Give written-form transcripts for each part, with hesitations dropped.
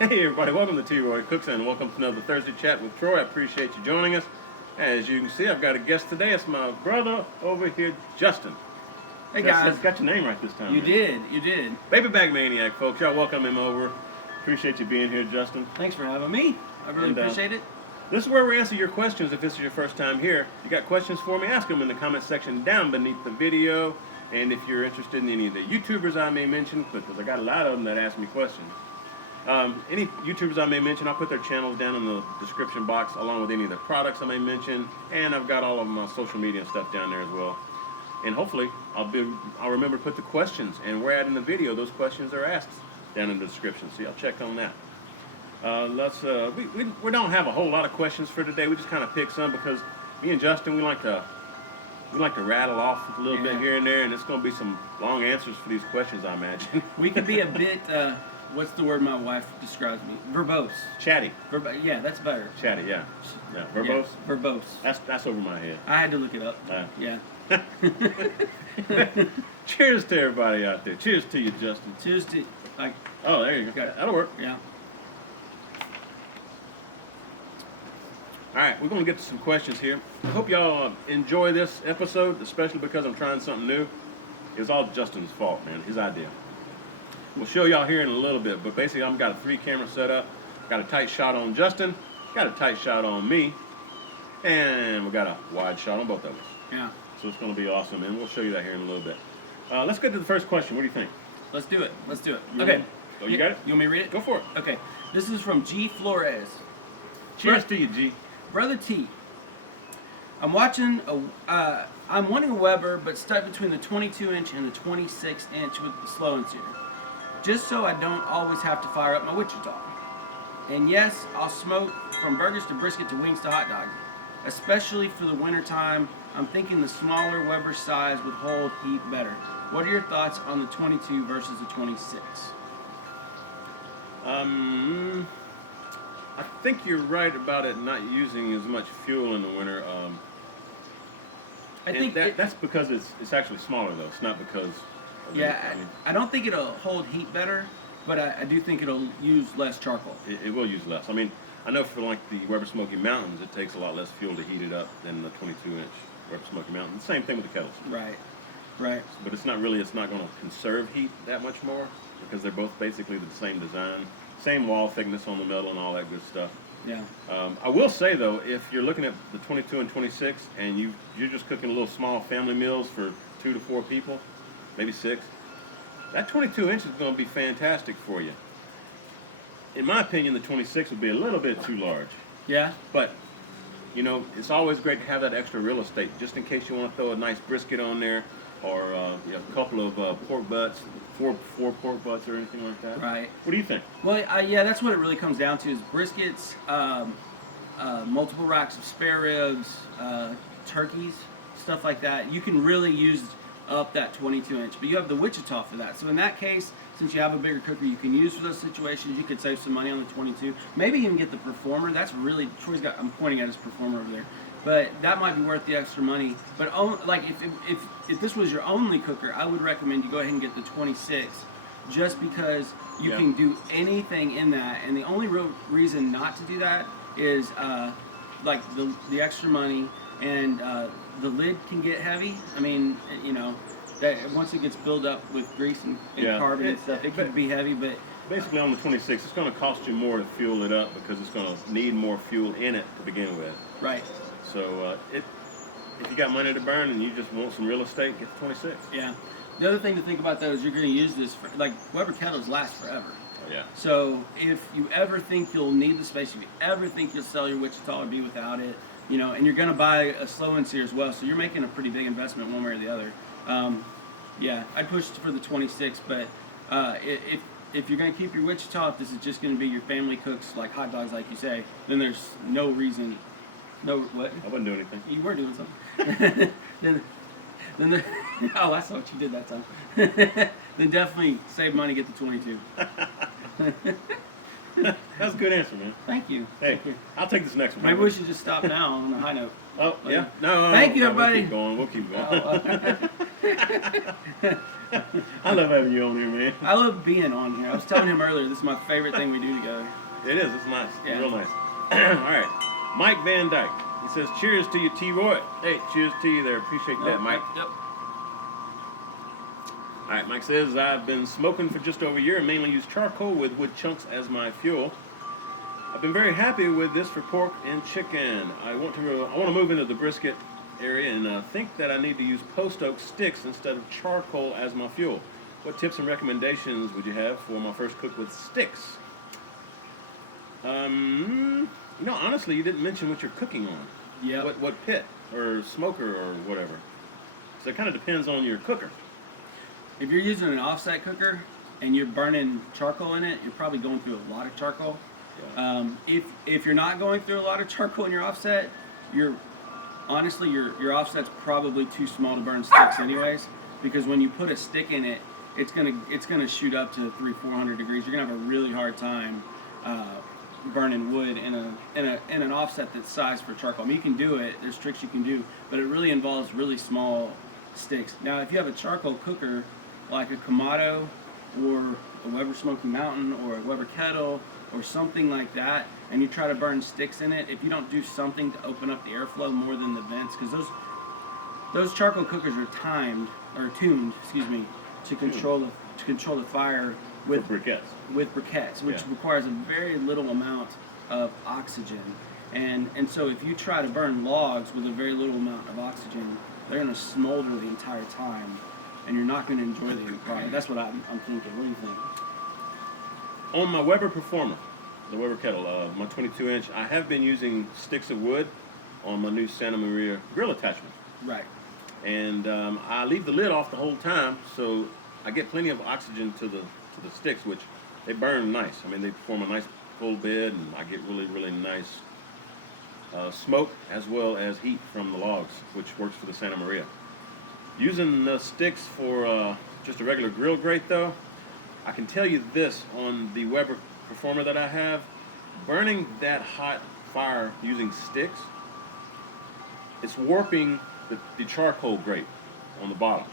Hey everybody, welcome to T-Roy Cooks and welcome to another Thursday Chat with Troy. I appreciate you joining us. As you can see, I've got a guest today. It's my brother over here, Justin. Hey guys. That's got your name right this time. You did. Baby Bag Maniac, folks. Y'all welcome him over. Appreciate you being here, Justin. Thanks for having me. I really appreciate it. This is where we answer your questions if this is your first time here. You got questions for me, ask them in the comment section down beneath the video. And if you're interested in any of the YouTubers I may mention, because I got a lot of them that ask me questions. Any YouTubers I may mention, I'll put their channels down in the description box along with any of the products I may mention. And I've got all of my social media and stuff down there as well. And hopefully I'll remember to put the questions, and where at in the video those questions are asked down in the description. So y'all check on that. We don't have a whole lot of questions for today. We just kind of pick some because me and Justin, we like to rattle off a little bit here and there, and it's going to be some long answers for these questions, I imagine. We could be a bit, what's the word my wife describes me? Verbose. Chatty. Yeah, that's better. Chatty, yeah. Verbose? Yeah, verbose. That's over my head. I had to look it up. Yeah. Cheers to everybody out there. Cheers to you, Justin. Cheers to, oh, there you go. Okay. That'll work. Yeah. Alright, we're going to get to some questions here. I hope y'all enjoy this episode, especially because I'm trying something new. It's all Justin's fault, man. His idea. We'll show y'all here in a little bit, but basically I've got a 3-camera setup. Got a tight shot on Justin, got a tight shot on me, and we got a wide shot on both of us. Yeah. So it's going to be awesome, and we'll show you that here in a little bit. Let's get to the first question. What do you think? Let's do it. Okay. Oh, you got it? You want me to read it? Go for it. Okay. This is from G. Flores. Cheers to you, G. Brother T, I'm wanting a Weber, but stuck between the 22-inch and the 26-inch with the slow and sear, just so I don't always have to fire up my Wichita. And yes, I'll smoke from burgers to brisket to wings to hot dogs, especially for the winter time. I'm thinking the smaller Weber size would hold heat better. What are your thoughts on the 22 versus the 26? I think you're right about it not using as much fuel in the winter. I think that's because it's actually smaller though. It's not because. I don't think it'll hold heat better, but I do think it'll use less charcoal. It will use less. I mean, I know for like the Weber Smoky Mountains, it takes a lot less fuel to heat it up than the 22-inch Weber Smoky Mountain. The same thing with the kettles. Right. But it's not going to conserve heat that much more because they're both basically the same design. Same wall thickness on the metal and all that good stuff. Yeah. I will say though, if you're looking at the 22 and 26 and you're just cooking little small family meals for 2 to 4 people, maybe 6, that 22 inch is going to be fantastic for you. In my opinion, the 26 would be a little bit too large. Yeah. But you know, it's always great to have that extra real estate just in case you want to throw a nice brisket on there. Or a couple of pork butts, four pork butts or anything like that. Right. What do you think? Well, yeah, that's what it really comes down to is briskets, multiple racks of spare ribs, turkeys, stuff like that. You can really use up that 22-inch, but you have the Wichita for that. So in that case, since you have a bigger cooker you can use for those situations, you could save some money on the 22. Maybe even get the Performer. That's really, Troy's got, I'm pointing at his Performer over there. But that might be worth the extra money. But like if this was your only cooker, I would recommend you go ahead and get the 26, just because you can do anything in that. And the only real reason not to do that is like the extra money, and the lid can get heavy. I mean, you know, that once it gets built up with grease and carbon and stuff, it can be heavy. But basically on the 26, it's going to cost you more to fuel it up because it's going to need more fuel in it to begin with. Right. So if you got money to burn and you just want some real estate, get the 26. Yeah. The other thing to think about though is you're going to use this for, like, Weber kettles last forever. Oh, yeah. So if you ever think you'll need the space, if you ever think you'll sell your Wichita or be without it, you know, and you're going to buy a slow and sear as well, so you're making a pretty big investment one way or the other. Yeah, I'd push for the 26, but if you're going to keep your Wichita, if this is just going to be your family cooks like hot dogs, like you say, then there's no reason. No, what? I wasn't doing anything. You were doing something. Oh, I saw what you did that time. Then definitely save money, get the 22. That was a good answer, man. Thank you. Hey, Thank you. I'll take this next one. Maybe we should just stop now on a high note. Oh, yeah. No, Thank you, no, everybody. We'll keep going. I love having you on here, man. I love being on here. I was telling him earlier, this is my favorite thing we do together. It is. It's nice. Yeah. Real nice. All right. Mike Van Dyke. He says, cheers to you, T-Roy. Hey, cheers to you there. Appreciate that, Mike. Yep. All right, Mike says, I've been smoking for just over a year and mainly use charcoal with wood chunks as my fuel. I've been very happy with this for pork and chicken. I want to move into the brisket area and think that I need to use post oak sticks instead of charcoal as my fuel. What tips and recommendations would you have for my first cook with sticks? Honestly, you didn't mention what you're cooking on. Yeah. What pit or smoker or whatever. So it kind of depends on your cooker. If you're using an offset cooker and you're burning charcoal in it, you're probably going through a lot of charcoal. Yeah. If you're not going through a lot of charcoal in your offset, your offset's probably too small to burn sticks anyways. Because when you put a stick in it, it's gonna shoot up to 300-400 degrees. You're gonna have a really hard time burning wood in an offset that's sized for charcoal. I mean, you can do it. There's tricks you can do, but it really involves really small sticks. Now, if you have a charcoal cooker like a Kamado or a Weber Smoky Mountain or a Weber Kettle or something like that, and you try to burn sticks in it, if you don't do something to open up the airflow more than the vents, because those charcoal cookers are tuned, to control the fire with briquettes, which requires a very little amount of oxygen. And so if you try to burn logs with a very little amount of oxygen, they're going to smolder the entire time, and you're not going to enjoy the end product. That's what I'm thinking. What do you think? On my Weber Performer, the Weber Kettle, my 22-inch, I have been using sticks of wood on my new Santa Maria grill attachment. Right. And I leave the lid off the whole time, so I get plenty of oxygen to the sticks, which they burn nice. I mean, they form a nice full bed, and I get really, really nice smoke as well as heat from the logs, which works for the Santa Maria. Using the sticks for just a regular grill grate, though, I can tell you this, on the Weber Performer that I have, burning that hot fire using sticks, it's warping the charcoal grate on the bottom.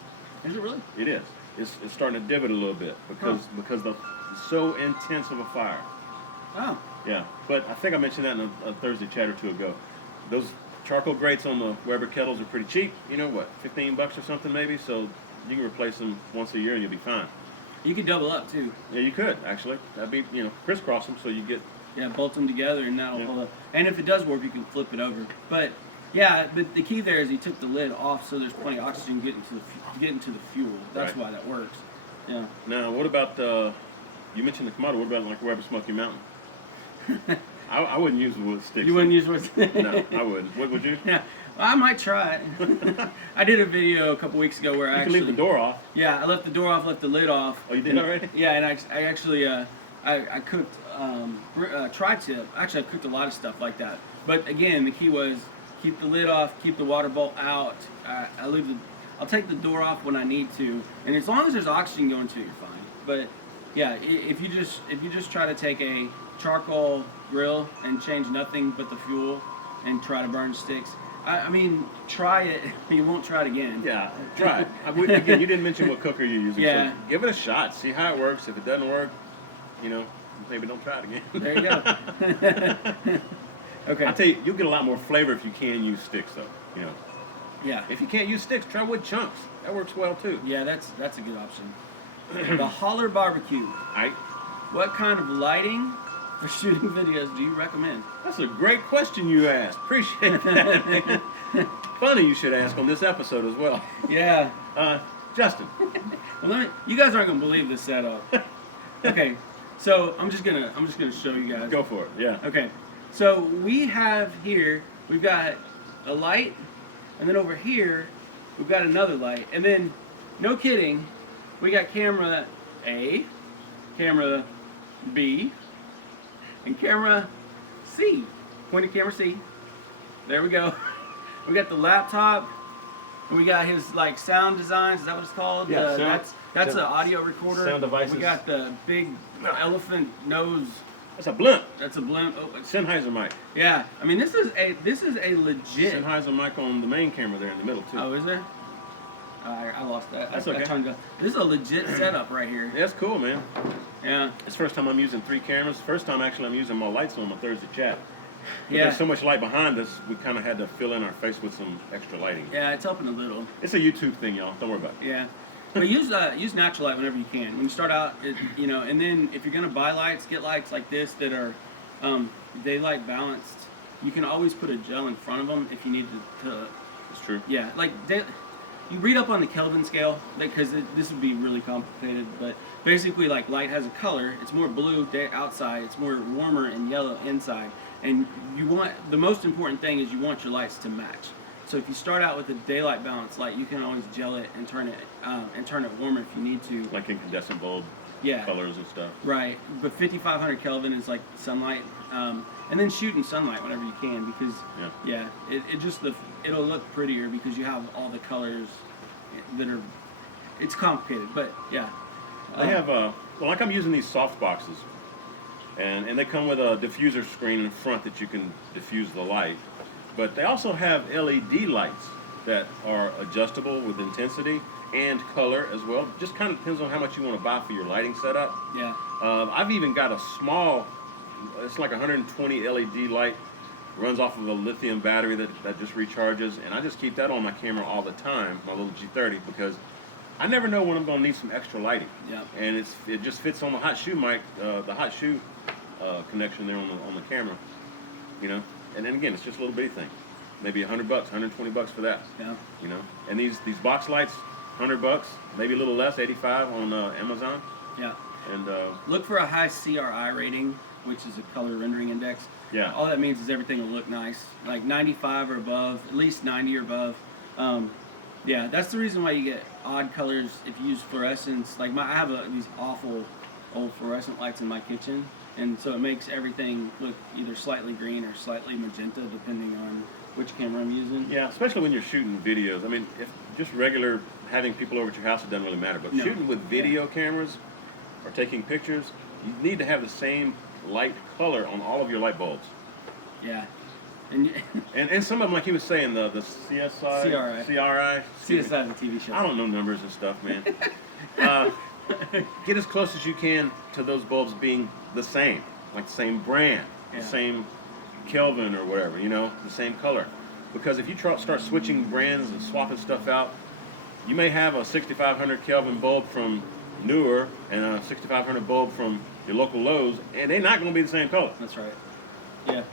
Is it really? It is. It's starting to divot a little bit because it's so intense of a fire. Oh. Yeah, but I think I mentioned that in a Thursday chat or two ago. Those charcoal grates on the Weber kettles are pretty cheap. You know what, $15 or something maybe. So you can replace them once a year and you'll be fine. You could double up too. Yeah, you could actually. That'd be crisscross them so you get. Yeah, bolt them together and that'll hold up. And if it does warp, you can flip it over. But yeah, the key there is he took the lid off so there's plenty of oxygen getting to the fuel. That's why that works. Yeah. Now, what about you mentioned the Kamado? What about like Weber Smoky Mountain? I wouldn't use wood sticks. You wouldn't use wood? No, I wouldn't. What would you? Yeah, well, I might try it. I did a video a couple weeks ago where I actually leave the door off. Yeah, I left the door off, left the lid off. Oh, you did already? Yeah, and I actually I cooked tri-tip. Actually, I cooked a lot of stuff like that. But again, the key was keep the lid off, keep the water bolt out. I'll take the door off when I need to, and as long as there's oxygen going to it, you're fine. But yeah, if you just try to take a charcoal grill and change nothing but the fuel and try to burn sticks, I mean, try it. You won't try it again. Yeah, try it. Again, you didn't mention what cooker you're using. Yeah. So give it a shot. See how it works. If it doesn't work, maybe don't try it again. There you go. Okay. I'll tell you, you'll get a lot more flavor if you can use sticks, though. Yeah. If you can't use sticks, try wood chunks. That works well too. Yeah, that's a good option. The TheHollarBBQ. Alright. What kind of lighting for shooting videos do you recommend? That's a great question you asked. Appreciate that. Funny you should ask on this episode as well. Yeah. Justin. Well, you guys aren't gonna believe this setup. Okay, so I'm just gonna show you guys. Go for it. Yeah. Okay, so we have here, we've got a light, and then over here we've got another light, and then, no kidding, we got camera A, camera B, and camera C. Point at camera C. There we go. We got the laptop, and we got his sound designs. Is that what it's called? Yeah. That's an audio recorder. Sound devices. We got the big elephant nose That's a blimp. That's a blimp. Oh, Sennheiser mic. yeah. I mean, this is a legit. Sennheiser mic on the main camera there in the middle too. Oh, is there? I lost that. That's I okay. turned it up. This is a legit setup right here. Yeah, that's cool, man. Yeah. It's the first time I'm using 3 cameras. First time actually I'm using my lights on my Thursday chat. Yeah. There's so much light behind us, we kind of had to fill in our face with some extra lighting. Yeah, it's helping a little. It's a YouTube thing, y'all. Don't worry about it. Yeah. But use natural light whenever you can. When you start out, and then if you're gonna buy lights, get lights like this that are daylight balanced. You can always put a gel in front of them if you need to. It's true. Yeah, like you read up on the Kelvin scale because this would be really complicated. But basically, like light has a color. It's more blue outside. It's more warmer and yellow inside. And the most important thing is you want your lights to match. So if you start out with a daylight balance light, you can always gel it and turn it warmer if you need to. Like incandescent bulb colors and stuff. Right, but 5,500 Kelvin is like sunlight, and then shoot in sunlight whenever you can because it'll look prettier because you have all the colors that are. It's complicated, but yeah. They have like I'm using these soft boxes, and they come with a diffuser screen in front that you can diffuse the light. But they also have LED lights that are adjustable with intensity and color as well. Just kind of depends on how much you want to buy for your lighting setup. Yeah. I've even got a small, it's like 120 LED light, runs off of a lithium battery that just recharges, and I just keep that on my camera all the time, my little G30, because I never know when I'm going to need some extra lighting. Yeah. And it just fits on the hot shoe mic, the hot shoe connection there on the camera, you know. And then again, it's just a little bitty thing. Maybe $100, $120 for that. Yeah. You know. And these box lights, $100, maybe a little less, 85 on Amazon. Yeah. And look for a high CRI rating, which is a color rendering index. Yeah. All that means is everything will look nice, like 95 or above, at least 90 or above. Yeah, that's the reason why you get odd colors if you use fluorescence. Like I have these awful old fluorescent lights in my kitchen. And so it makes everything look either slightly green or slightly magenta, depending on which camera I'm using. yeah, especially when you're shooting videos. I mean, if just regular having people over at your house, it doesn't really matter. But shooting with video cameras or taking pictures, you need to have the same light color on all of your light bulbs. Yeah. And some of them, like he was saying, the CSI, CRI. CSI is a TV show. I don't know numbers and stuff, man. Get as close as you can to those bulbs being the same, like the same brand, the same Kelvin or whatever, you know, the same color. Because if you start switching brands and swapping stuff out, you may have a 6500 Kelvin bulb from Newer and a 6500 bulb from your local Lowe's, and they're not going to be the same color. That's right. Yeah,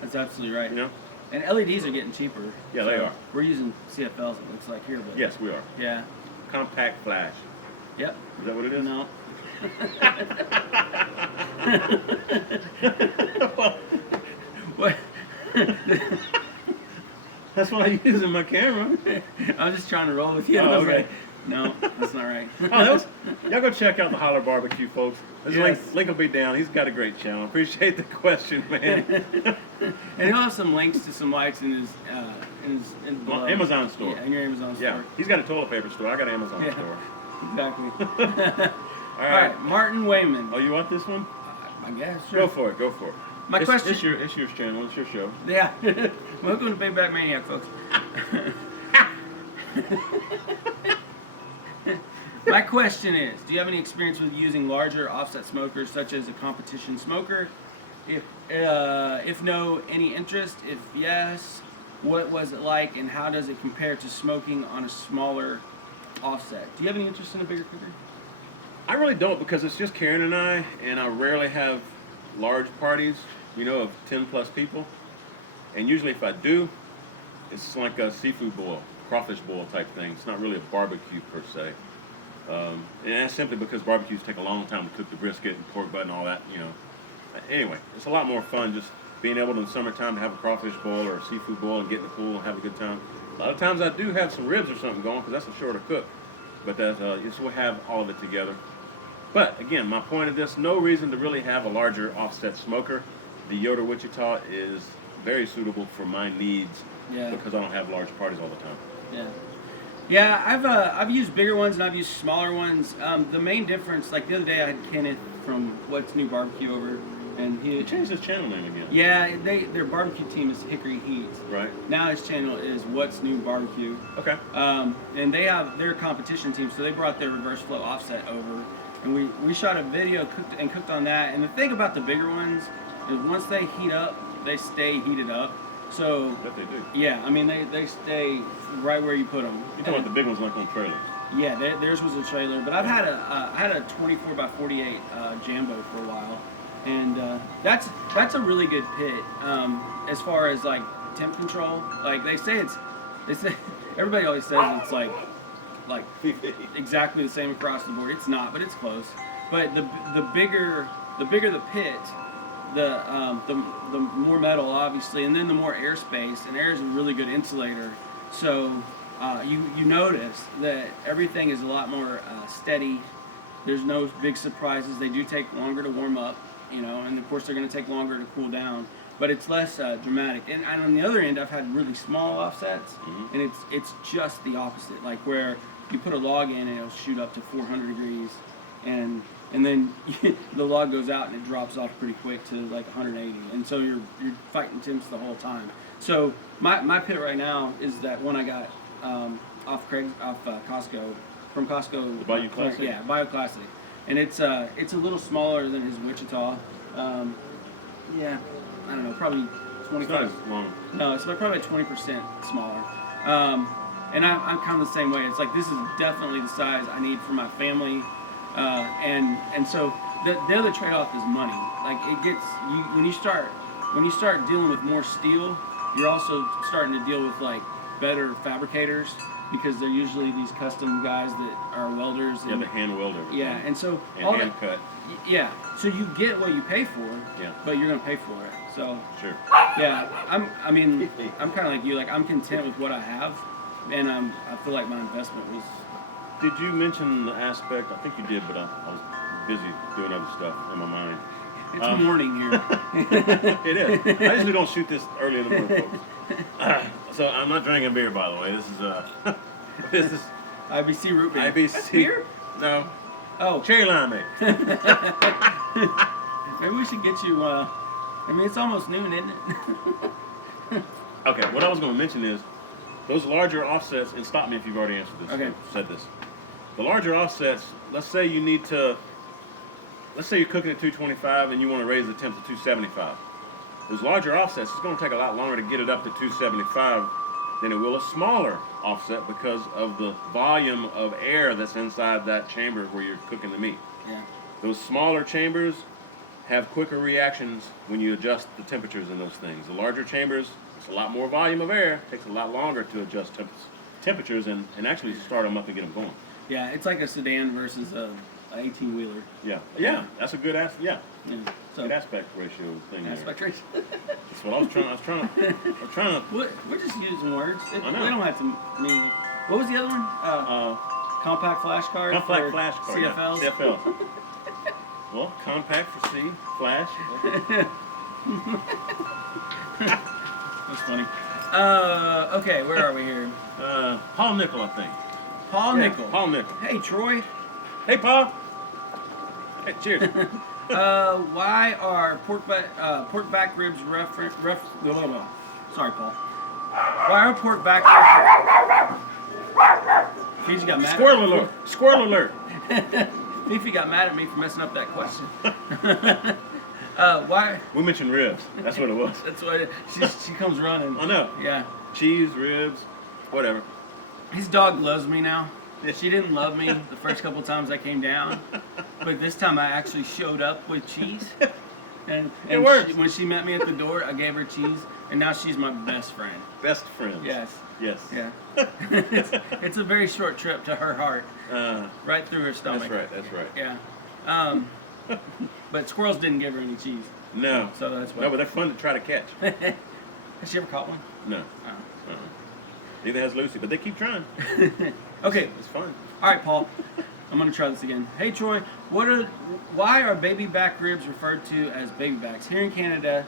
that's absolutely right. You know? And LEDs are getting cheaper. Yeah, they are. We're using CFLs, it looks like here, but Yes, we are. yeah. Compact flash. Yep. Is that what it is? No. What? That's what I use in my camera. I was just trying to roll with you. Oh, I was okay. like, no, that's not right. Y'all go check out the BBQ, folks. This link will be down. He's got a great channel. Appreciate the question, man. And he'll have some links to some lights in his below. Amazon store. Yeah, in your Amazon store. Yeah, he's got a toilet paper store. I got an Amazon store. Exactly. All right, Martin Wayman. Oh, you want this one? I guess. Sure. Go for it. Go for it. My question. It's your channel. It's your show. Yeah. Welcome to Payback Maniac, folks. My question is, do you have any experience with using larger offset smokers, such as a competition smoker? If no, any interest? If yes, what was it like, and how does it compare to smoking on a smaller offset? Do you have any interest in a bigger cooker? I really don't, because it's just Karen and I rarely have large parties, you know, of 10 plus people. And usually if I do, it's like a seafood boil, crawfish boil type thing. It's not really a barbecue per se. And that's simply because barbecues take a long time to cook the brisket and pork butt and all that, you know. Anyway, it's a lot more fun just being able in the summertime to have a crawfish boil or a seafood boil and get in the pool and have a good time. A lot of times I do have some ribs or something going because that's a shorter cook. But we'll have all of it together. But again, my point of this, no reason to really have a larger offset smoker. The Yoder Wichita is very suitable for my needs because I don't have large parties all the time. Yeah. Yeah, I've used bigger ones and I've used smaller ones. The main difference, like the other day I had Kenneth from What's New Barbecue over, And He changed his channel name again. yeah, their barbecue team is Hickory Heat. Right. Now his channel is What's New Barbecue. Okay. And they have their competition team, so they brought their reverse flow offset over, and we shot a video cooked on that. And the thing about the bigger ones is once they heat up, they stay heated up. So That they do. yeah, I mean they stay right where you put them. You're talking about the big ones like on trailers. Yeah, theirs was a trailer, but I've had a 24 by 48 Jambo for a while, and that's a really good pit as far as like temp control. Like they say everybody always says it's like exactly the same across the board. It's not, but it's close. But the bigger the pit, the more metal obviously, and then the more airspace, and air is a really good insulator. So you notice that everything is a lot more steady. There's no big surprises. They do take longer to warm up, and of course they're going to take longer to cool down. But it's less dramatic. And on the other end, I've had really small offsets, and it's just the opposite. Like where you put a log in and it'll shoot up to 400 degrees, and then the log goes out and it drops off pretty quick to like 180, and so you're fighting temps the whole time. So my pit right now is that one I got off Costco, from Costco. The Bayou Classic? Yeah, Bayou Classic, and it's a little smaller than his Wichita. Yeah, I don't know, probably 25. It's not as long. No, it's like probably 20% smaller. And I'm kind of the same way. It's like this is definitely the size I need for my family. And so the other trade-off is money. Like it gets you when you start dealing with more steel, you're also starting to deal with like better fabricators, because they're usually these custom guys that are welders. Yeah, the hand weld everything. Yeah, and so and all hand that, cut. yeah, so you get what you pay for. Yeah. But you're gonna pay for it. So Sure. yeah, I'm kind of like you. Like I'm content with what I have, and I feel like my investment was. Did you mention the aspect? I think you did, but I was busy doing other stuff in my mind. It's morning here. It is. I usually don't shoot this early in the morning, folks. So I'm not drinking beer, by the way. This is IBC root beer. IBC. That's beer? No. Oh, Cherry limeade. maybe we should get you. I mean, it's almost noon, isn't it? Okay, what I was going to mention is those larger offsets, and stop me if you've already answered this. Okay. Said this. The larger offsets, let's say you're cooking at 225 and you want to raise the temp to 275. Those larger offsets, it's going to take a lot longer to get it up to 275 than it will a smaller offset, because of the volume of air that's inside that chamber where you're cooking the meat. Yeah. Those smaller chambers have quicker reactions when you adjust the temperatures in those things. The larger chambers, it's a lot more volume of air, it takes a lot longer to adjust temperatures and actually start them up and get them going. Yeah, it's like a sedan versus a 18-wheeler. Yeah, that's a good aspect. Yeah, Yeah. So good aspect ratio thing aspect there. ratio. That's what I was trying to. We're just using words. I know. We don't have to mean. What was the other one? Compact flash card. Compact for flash card. CFLs. Yeah, CFL. Well, compact for C, flash. That's funny. Okay, where are we here? Paul Nickel, I think. Paul Yeah, Nickel. Paul Nickel. Hey, Troy. Hey, Paul. Hey, cheers. Why are pork back ribs Sorry, Paul. Why are pork back ribs? Fifi got mad. Squirrel alert! Squirrel alert! Fifi got mad at me for messing up that question. Why? We mentioned ribs. That's what it was. That's why she comes running. I know. Yeah. Cheese, ribs, whatever. His dog loves me now. Yeah. She didn't love me the first couple times I came down, but this time I actually showed up with cheese. And It works. when she met me at the door, I gave her cheese, and now she's my best friend. Best friends. Yes. Yes. Yeah. it's a very short trip to her heart, right through her stomach. That's right. Yeah. But squirrels didn't give her any cheese. No. So that's why. No, but they're fun to try to catch. Has she ever caught one? No. Oh. Neither has Lucy, but they keep trying. Okay. It's fun. All right, Paul. I'm gonna try this again. Hey, Troy. Why are baby back ribs referred to as baby backs? Here in Canada,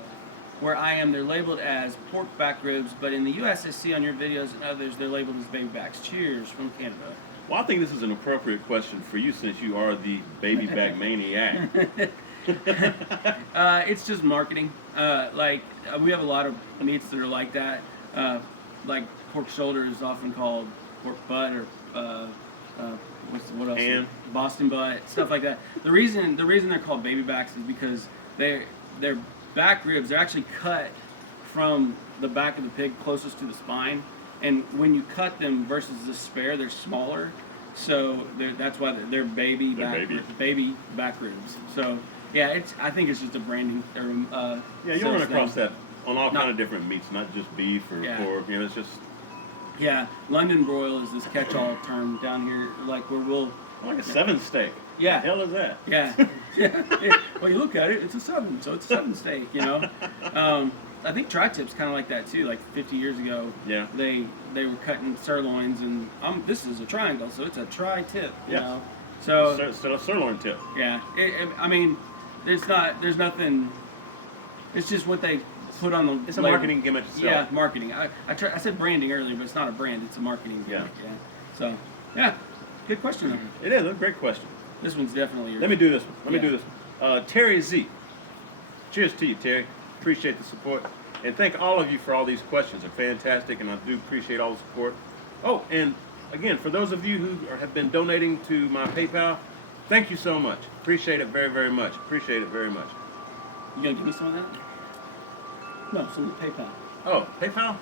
where I am, they're labeled as pork back ribs, but in the U.S., I see on your videos and others, they're labeled as baby backs. Cheers from Canada. Well, I think this is an appropriate question for you, since you are the baby back maniac. It's just marketing. We have a lot of meats that are like that. Like pork shoulder is often called pork butt or what else? Ham. Boston butt, stuff like that. The reason they're called baby backs is because their back ribs are actually cut from the back of the pig closest to the spine, and when you cut them versus the spare, they're smaller. So that's why they're baby back ribs. So yeah, I think it's just a branding term. Yeah, you'll run across that on all kind of different meats, not just beef or pork. You know, it's just London broil is this catch-all term down here, like where we'll like a 7 steak. Yeah. What the hell is that? Yeah. Well, you look at it, it's a 7, so it's a 7 steak. You know. I think tri-tip's kind of like that too. Like 50 years ago, they were cutting sirloins, and this is a triangle, so it's a tri-tip. You know, so instead of sirloin tip. Yeah, I mean, there's nothing. It's just what they put on the. It's a marketing gimmick. Yeah, marketing. I said branding earlier, but it's not a brand. It's a marketing gimmick. Yeah. So good question though. It is a great question. This one's definitely yours. Let me do this one. Terry Z. Cheers to you, Terry. Appreciate the support. And thank all of you for all these questions. They're fantastic, and I do appreciate all the support. Oh, and again, for those of you who have been donating to my PayPal, thank you so much. Appreciate it very, very much. Appreciate it very much. You gonna give me some of that? No, some of the PayPal. Oh, PayPal?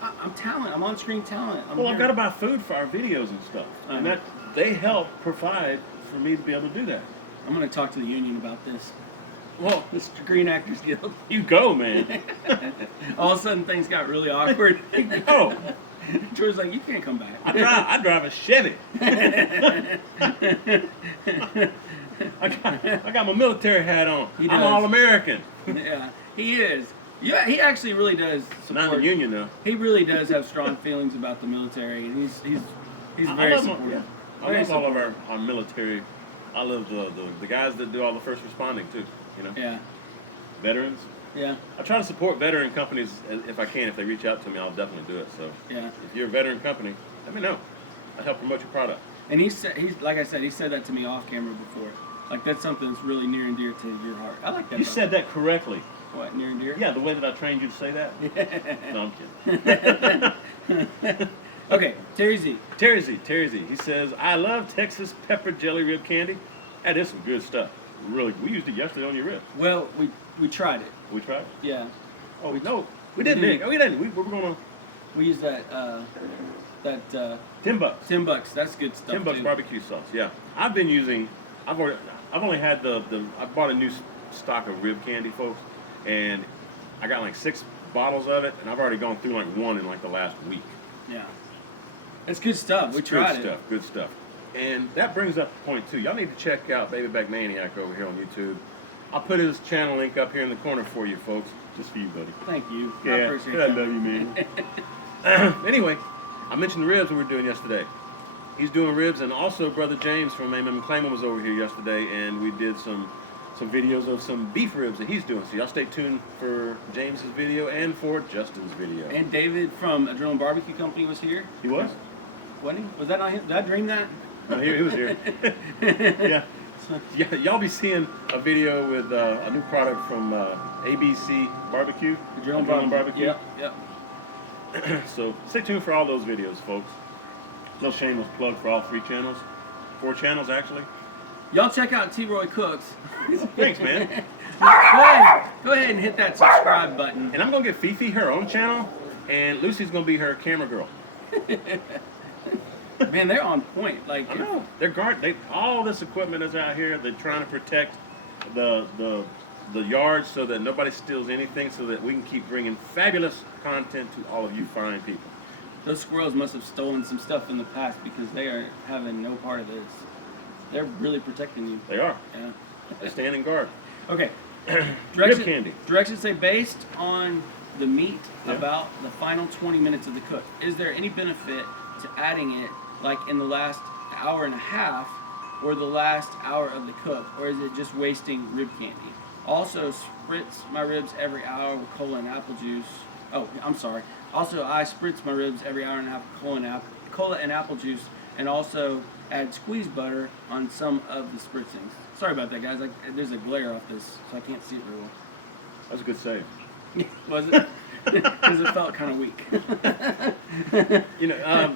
I'm talent. I'm on-screen talent. I've got to buy food for our videos and stuff. And that they help provide for me to be able to do that. I'm going to talk to the union about this. Well, Mr. Green Actors Guild. You go, man. All of a sudden, things got really awkward. Oh. George's like, you can't come back. I drive a Chevy. I got my military hat on. I'm all American. Yeah, he is. Yeah, he actually really does support. Not the union, though. He really does have strong feelings about the military, and he's very supportive. I love all of our military. I love the guys that do all the first responding too. You know. Yeah. Veterans. Yeah. I try to support veteran companies if I can. If they reach out to me, I'll definitely do it. So. Yeah. If you're a veteran company, let me know. I help promote your product. And he's like I said, he said that to me off camera before. Like that's something that's really near and dear to your heart. I like that. You said that correctly. What, near and dear? Yeah, the way that I trained you to say that. No, I'm kidding. Okay, Terry Z. Terry Z. He says, I love Texas pepper jelly rib candy. That is some good stuff. Really, we used it yesterday on your ribs. Well, we tried it. We tried it? Yeah. Oh, we didn't. Oh, we didn't. We were going to. We used that $10. $10. That's good stuff. $10 barbecue sauce. Yeah. I've been using. I've only had I bought a new stock of rib candy, folks, and I got like 6 bottles of it, and I've already gone through like one in like the last week. Yeah. It's good stuff. We tried it. Good stuff. And that brings up a point too. Y'all need to check out Babyback Maniac over here on YouTube. I'll put his channel link up here in the corner for you, folks. Just for you, buddy. Thank you. Yeah, I appreciate I love you, man. Anyway, I mentioned the ribs we were doing yesterday. He's doing ribs, and also Brother James from A.M. McClaimon was over here yesterday, and we did some videos of some beef ribs that he's doing. So y'all stay tuned for James's video and for Justin's video. And David from Untitled BBQ Company was here. He was? Wasn't he? Was that not him? Did I dream that? No, he was here. Yeah. Yeah, y'all be seeing a video with a new product from ABC Barbecue. Adrenaline Barbecue. Yep. So stay tuned for all those videos, folks. No shameless plug for all 3 channels. 4 channels, actually. Y'all check out T. Roy Cooks. Thanks, man. Go ahead and hit that subscribe button. And I'm going to get Fifi her own channel, and Lucy's going to be her camera girl. Man, they're on point. Like I know. They're all this equipment is out here. They're trying to protect the yard so that nobody steals anything, so that we can keep bringing fabulous content to all of you fine people. Those squirrels must have stolen some stuff in the past because they are having no part of this. They're really protecting you. They are. Yeah. They stand in guard. Okay. Rib candy. Directions say based on the meat about the final 20 minutes of the cook. Is there any benefit to adding it like in the last hour and a half or the last hour of the cook, or is it just wasting rib candy? Also, spritz my ribs every hour with cola and apple juice. Oh, I'm sorry. Also, I spritz my ribs every hour and a half with cola and apple juice and also add squeezed butter on some of the spritzings. Sorry about that, guys. There's a glare off this, so I can't see it very well. That was a good save. Was it? Because it felt kind of weak. You know,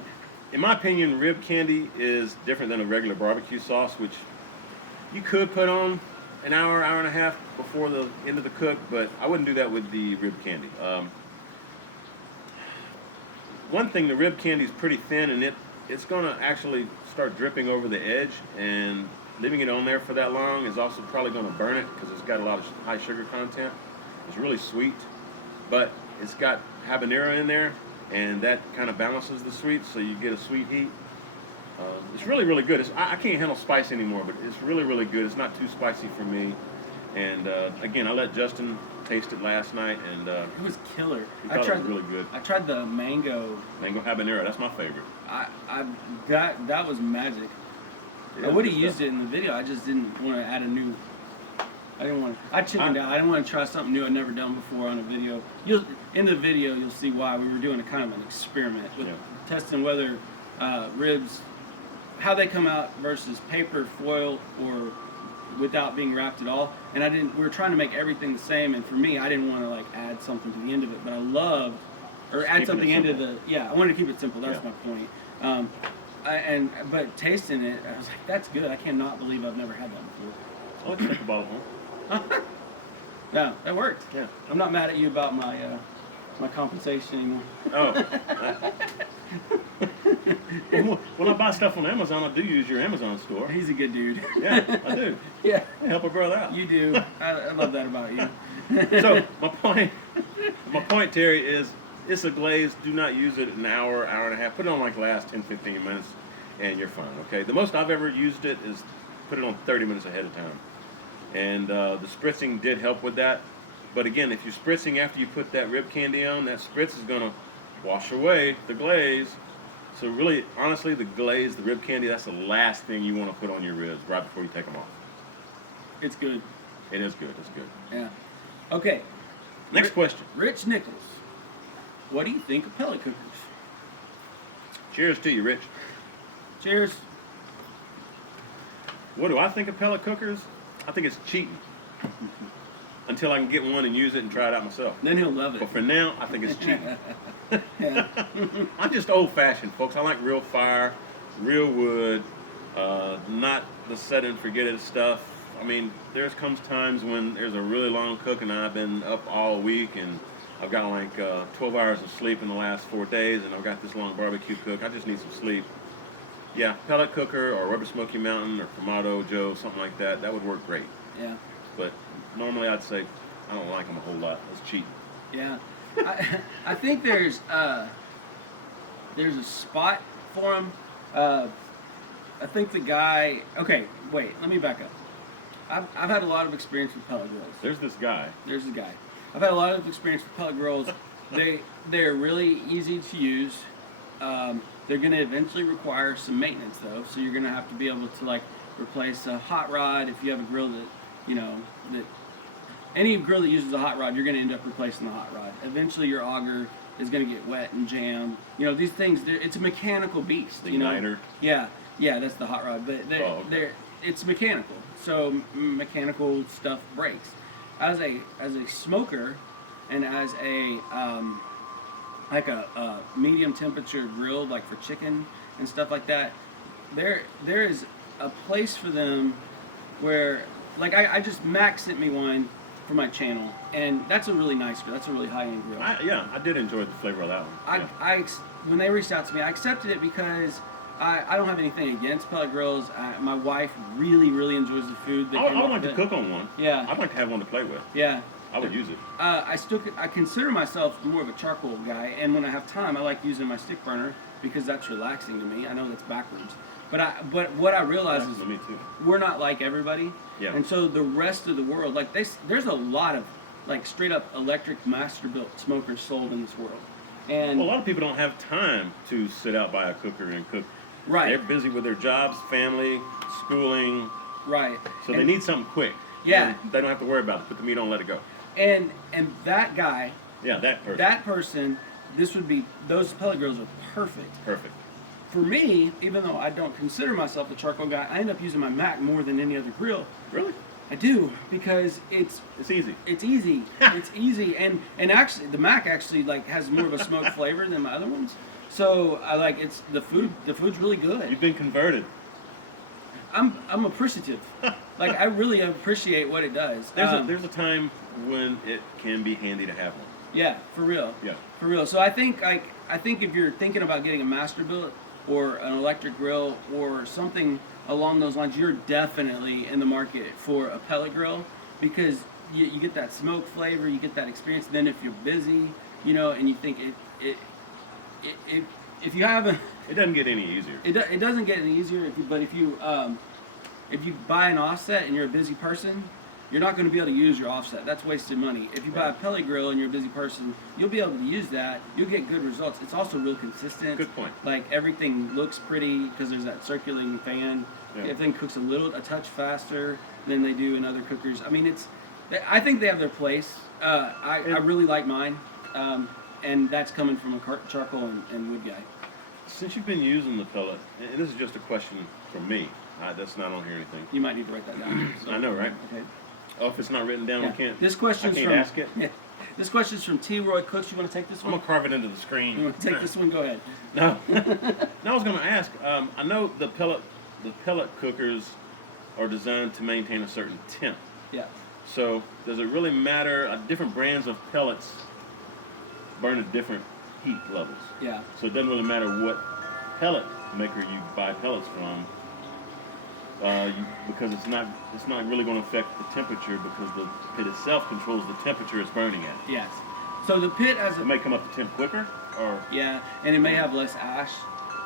in my opinion, rib candy is different than a regular barbecue sauce, which you could put on an hour, hour and a half before the end of the cook, but I wouldn't do that with the rib candy. One thing, the rib candy is pretty thin, and it's going to actually start dripping over the edge, and leaving it on there for that long is also probably going to burn it because it's got a lot of high sugar content. It's really sweet, but it's got habanero in there, and that kind of balances the sweet, so you get a sweet heat. It's really, really good. I can't handle spice anymore, but it's really, really good. It's not too spicy for me. And again, I let Justin taste it last night, and It was killer. he thought it was really good. I tried the mango. Mango habanero, that's my favorite. That was magic. I would have used it in the video. I just didn't want to add a new. I chickened out. I didn't want to try something new I'd never done before on a video. In the video, you'll see why we were doing a kind of an experiment with testing whether ribs, how they come out versus paper, foil, or without being wrapped at all. And we were trying to make everything the same. And for me, I didn't want to like add something to the end of it, but I loved, or add something into the. Yeah, I wanted to keep it simple. That's my point. But tasting it, I was like, that's good. I cannot believe I've never had that before. I'll let you take the bottle home. Yeah, that worked. Yeah. I'm not mad at you about my my compensation anymore. Oh. When I buy stuff on Amazon, I do use your Amazon store. He's a good dude. Yeah, I do. Yeah. I help a brother out. You do. I love that about you. So my point, Terry, is it's a glaze. Do not use it an hour, hour and a half. Put it on like the last 10, 15 minutes, and you're fine. Okay. The most I've ever used it is put it on 30 minutes ahead of time. And the spritzing did help with that. But again, if you're spritzing after you put that rib candy on, that spritz is going to wash away the glaze. So really, honestly, the glaze, the rib candy, that's the last thing you want to put on your ribs right before you take them off. It's good. It is good. It's good. Yeah. Okay. Next question. Rich Nichols. What do you think of pellet cookers? Cheers to you, Rich. Cheers. What do I think of pellet cookers? I think it's cheating. Until I can get one and use it and try it out myself. Then he'll love it. But for now, I think it's cheating. Yeah. I'm just old-fashioned, folks. I like real fire, real wood, not the set and forget it stuff. I mean, comes times when there's a really long cook and I've been up all week and I've got like 12 hours of sleep in the last 4 days and I've got this long barbecue cook. I just need some sleep. Yeah, pellet cooker or Weber Smoky Mountain or Kamado Joe, something like that. That would work great. Yeah. But normally I'd say I don't like them a whole lot. It's cheating. Yeah. I think there's a spot for them. I think the guy. Okay, wait. Let me back up. I've had a lot of experience with pellet grills. There's this guy. There's a guy. I've had a lot of experience with pellet grills. They're really easy to use. They're going to eventually require some maintenance though, so you're going to have to be able to like replace a hot rod if you have a grill that any grill that uses a hot rod, you're going to end up replacing the hot rod. Eventually, your auger is going to get wet and jammed. These things. It's a mechanical beast. The igniter. Yeah, that's the hot rod. But it's mechanical, so mechanical stuff breaks. As a smoker, and as a like a medium temperature grill, like for chicken and stuff like that, there is a place for them where, like, I just Max sent me one for my channel, and that's a really nice grill. That's a really high-end grill. I did enjoy the flavor of that one. When they reached out to me, I accepted it because I don't have anything against pellet grills. My wife really, really enjoys the food. I would like to cook on one. Yeah. I'd like to have one to play with. Yeah. I would use it. I consider myself more of a charcoal guy, and when I have time, I like using my stick burner because that's relaxing to me. I know that's backwards. But what I realize is we're not like everybody. Yeah. And so the rest of the world, like there's a lot of like straight up electric master built smokers sold in this world. And a lot of people don't have time to sit out by a cooker and cook. Right. They're busy with their jobs, family, schooling. Right. So they need something quick. Yeah. They don't have to worry about it. Put the meat on, let it go. And that guy. Yeah, that person. That person. Those pellet grills are perfect. Perfect. for me, even though I don't consider myself a charcoal guy, I end up using my Mac more than any other grill. Really? I do, because it's easy. It's easy. It's easy, and actually the Mac actually like has more of a smoked flavor than my other ones. So I like it's the food. The food's really good. You've been converted. I'm appreciative. Like I really appreciate what it does. There's a time when it can be handy to have one. Yeah, for real. Yeah. For real. So I think if you're thinking about getting a master billet or an electric grill or something along those lines, you're definitely in the market for a pellet grill, because you get that smoke flavor, you get that experience. Then if you're busy, and you think if you have a, it doesn't get any easier. It doesn't get any easier. If you buy an offset and you're a busy person, you're not going to be able to use your offset. That's wasted money. If you buy a pellet grill and you're a busy person, you'll be able to use that. You'll get good results. It's also real consistent. Good point. Like everything looks pretty because there's that circulating fan. Yeah. Everything cooks a touch faster than they do in other cookers. I mean, I think they have their place. I really like mine, and that's coming from a charcoal and wood guy. Since you've been using the pellet, and this is just a question from me. That's not on here or anything. You might need to write that down. I know, right? Okay. Oh, if it's not written down, Yeah. we can't. This question's I can't from, ask it. Yeah. This question's from T. Roy Cooks. You want to take this I'm one? gonna carve it into the screen. You want to take this one? Go ahead. No. No, I was gonna ask. I know the pellet cookers are designed to maintain a certain temp. Yeah. So does it really matter? Different brands of pellets burn at different heat levels. Yeah. So it doesn't really matter what pellet maker you buy pellets from, because it's not really going to affect the temperature, because the pit itself controls the temperature it's burning at. Yes. So the pit has It may come up to temp quicker, or yeah, and it may have less ash.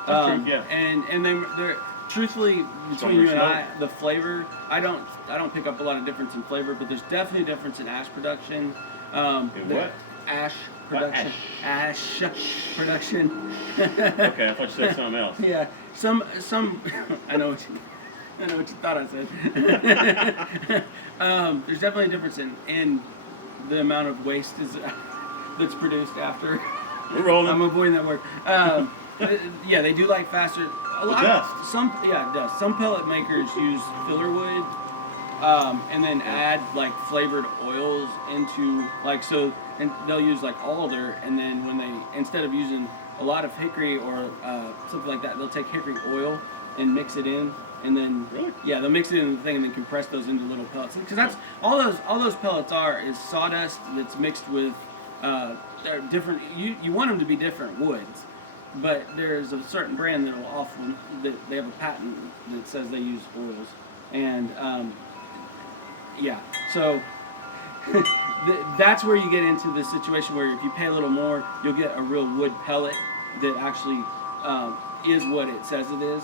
That's true, yeah. And then there, truthfully, between Stronger you and smoke. I, the flavor, I don't pick up a lot of difference in flavor, but there's definitely a difference in ash production. In what? Ash production. Ash production. Okay, I thought you said something else. Yeah. Some. I know what you thought I said. There's definitely a difference in the amount of waste that's produced after. We're rolling. I'm avoiding that word. Yeah, they do like faster. A lot. Dust. Dust. Some pellet makers use filler wood, and then add like flavored oils into and they'll use like alder, and then when they, instead of using a lot of hickory or something like that, they'll take hickory oil and mix it in, and then Really? yeah, they'll mix it in the thing and then compress those into little pellets. Because that's all those pellets is sawdust that's mixed with they're different. You want them to be different woods, but there's a certain brand that'll often that they have a patent that says they use oils, and yeah, so. That's where you get into the situation where if you pay a little more, you'll get a real wood pellet that actually is what it says it is,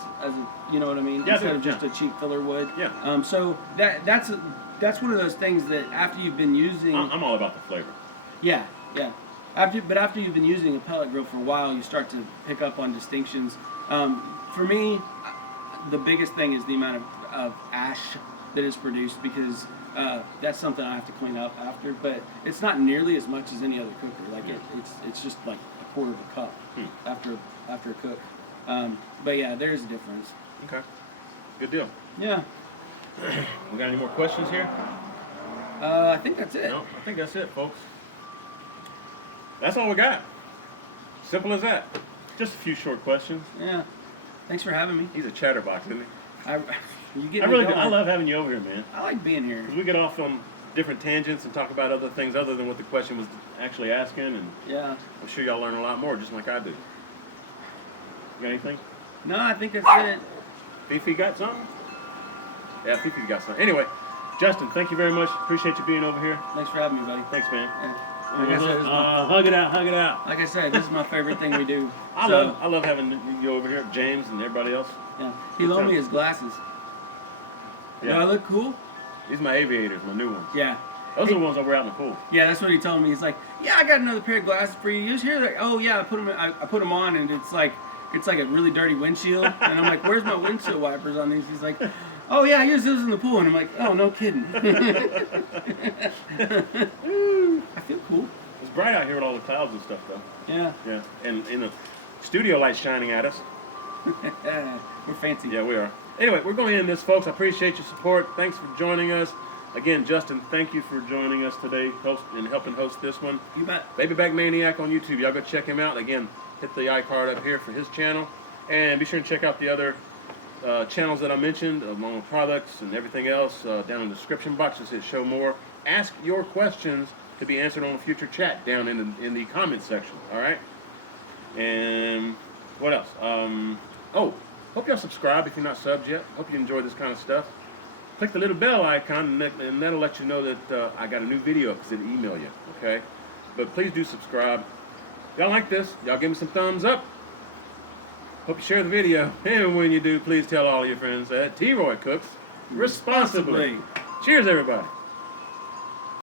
you know what I mean? Yeah, Instead of just a cheap filler wood. Yeah. So that's one of those things that after you've been using. I'm all about the flavor. Yeah. After you've been using a pellet grill for a while, you start to pick up on distinctions. For me, the biggest thing is the amount of ash that is produced, because that's something I have to clean up after, but it's not nearly as much as any other cooker. Like it's just like a quarter of a cup after a cook. But yeah, there's a difference. Okay. Good deal. Yeah. We got any more questions here? I think that's it. No, I think that's it, folks. That's all we got. Simple as that. Just a few short questions. Yeah. Thanks for having me. He's a chatterbox, isn't he? You get I me really do. going. I love having you over here, man. I like being here. 'Cause we get off on different tangents and talk about other things other than what the question was actually asking, and Yeah. I'm sure y'all learn a lot more, just like I do. You got anything? No, I think that's it. Fifi got something? Yeah, Fifi's got something. Anyway, Justin, thank you very much. Appreciate you being over here. Thanks for having me, buddy. Thanks, man. Yeah. Like I said, this is Hug it out, hug it out. Like I said, this is my favorite thing we do. I love having you over here, James and everybody else. Yeah. He loaned me his glasses. Yeah. Do I look cool? These are my aviators, my new ones. Yeah. Those are the ones that were out in the pool. Yeah, that's what he told me. He's like, yeah, I got another pair of glasses for you. Use here. Like, oh yeah, I put them on, and it's like a really dirty windshield. And I'm like, where's my windshield wipers on these? He's like, oh yeah, I use those in the pool. And I'm like, oh, no kidding. I feel cool. It's bright out here with all the clouds and stuff, though. Yeah. Yeah, and the studio lights shining at us. We're fancy. Yeah, we are. Anyway, we're going to end this, folks. I appreciate your support. Thanks for joining us. Again, Justin, thank you for joining us today and helping host this one. You bet. Baby Back Maniac on YouTube. Y'all go check him out. Again, hit the iCard up here for his channel. And be sure to check out the other channels that I mentioned, along with products and everything else, down in the description box. Just hit show more. Ask your questions to be answered on a future chat down in the comments section. All right? And what else? Hope y'all subscribe if you're not subbed yet. Hope you enjoy this kind of stuff. Click the little bell icon, and that'll let you know that I got a new video because it'll email you, okay? But please do subscribe. If y'all like this, y'all give me some thumbs up. Hope you share the video. And when you do, please tell all your friends that T-Roy cooks responsibly. Cheers, everybody.